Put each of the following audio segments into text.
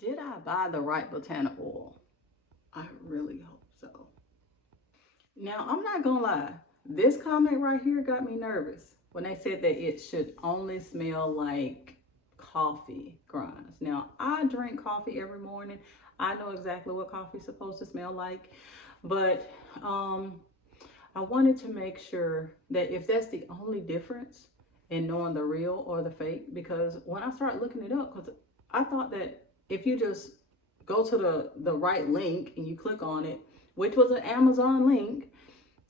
Did I buy the right Batana oil? I really hope so. Now, I'm not gonna lie. This comment right here got me nervous when they said that it should only smell like coffee grinds. Now, I drink coffee every morning. I know exactly what coffee's supposed to smell like, but I wanted to make sure that if that's the only difference in knowing the real or the fake, because when I started looking it up, because I thought that if you just go to the right link and you click on it, which was an Amazon link,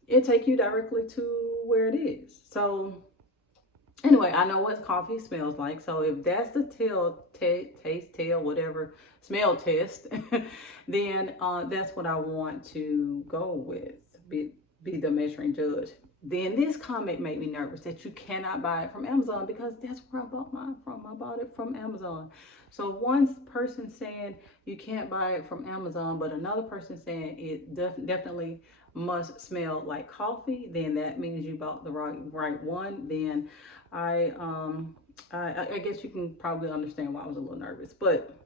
it take you directly to where it is. So anyway, I know what coffee smells like. So if that's the taste, whatever, smell test, then that's what I want to go with, be the measuring judge. Then this comment made me nervous that you cannot buy it from Amazon, because that's where I bought mine from. I bought it from Amazon. So one person saying you can't buy it from Amazon, but another person saying it definitely must smell like coffee, then that means you bought the right one. Then I guess you can probably understand why I was a little nervous. But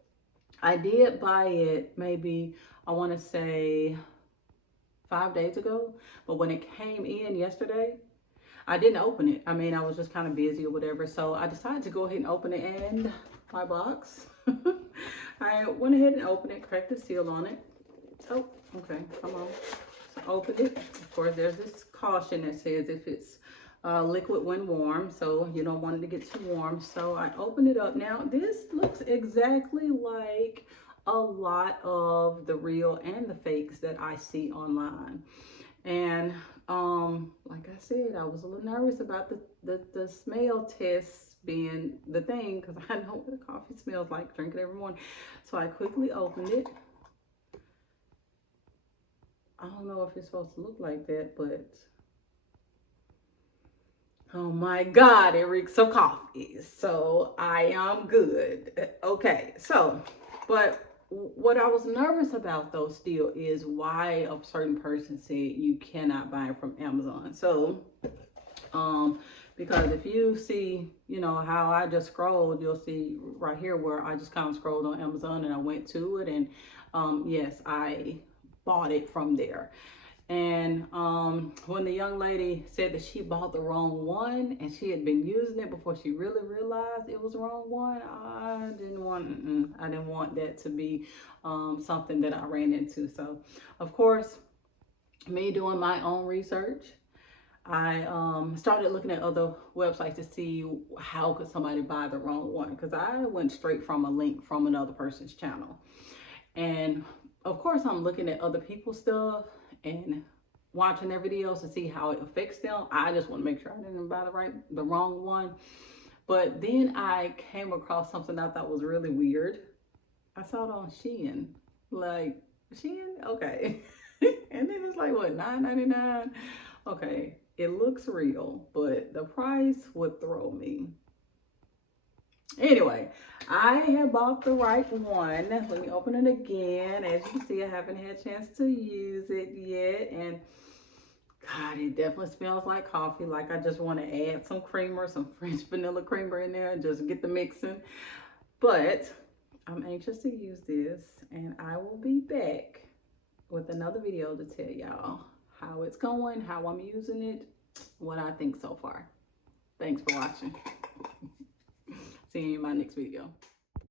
I did buy it maybe, I want to say 5 days ago, but when it came in yesterday, I didn't open it. I mean, I was just kind of busy or whatever, so I decided to go ahead and open it, and my box. I went ahead and opened it, cracked the seal on it. Oh, okay, come on. So opened it. Of course, there's this caution that says if it's liquid when warm, so you don't want it to get too warm. So I opened it up. Now, this looks exactly like a lot of the real and the fakes that I see online. And like I said, I was a little nervous about the smell test being the thing, because I know what the coffee smells like, drink it every morning. So I quickly opened it. I don't know if it's supposed to look like that, but oh my God, it reeks of coffee. So I am good. Okay, so, but what I was nervous about though still is why a certain person said you cannot buy it from Amazon. So, because if you see, you know, how I just scrolled, you'll see right here where I just kind of scrolled on Amazon and I went to it, and yes, I bought it from there. And when the young lady said that she bought the wrong one and she had been using it before she really realized it was the wrong one, I didn't want that to be something that I ran into. So, of course, me doing my own research, I started looking at other websites to see how could somebody buy the wrong one, because I went straight from a link from another person's channel. And of course, I'm looking at other people's stuff and watching their videos to see how it affects them. I just want to make sure I didn't buy the wrong one. But then I came across something I thought was really weird. I saw it on Shein. Like, Shein? Okay. And then it's like, what, $9.99? Okay, it looks real, but the price would throw me. Anyway, I have bought the right one. Let me open it again. As you can see, I haven't had a chance to use it yet. And God, it definitely smells like coffee. Like I just want to add some creamer, some French vanilla creamer in there and just get the mixing. But I'm anxious to use this, and I will be back with another video to tell y'all how it's going, how I'm using it, what I think so far. Thanks for watching. See you in my next video.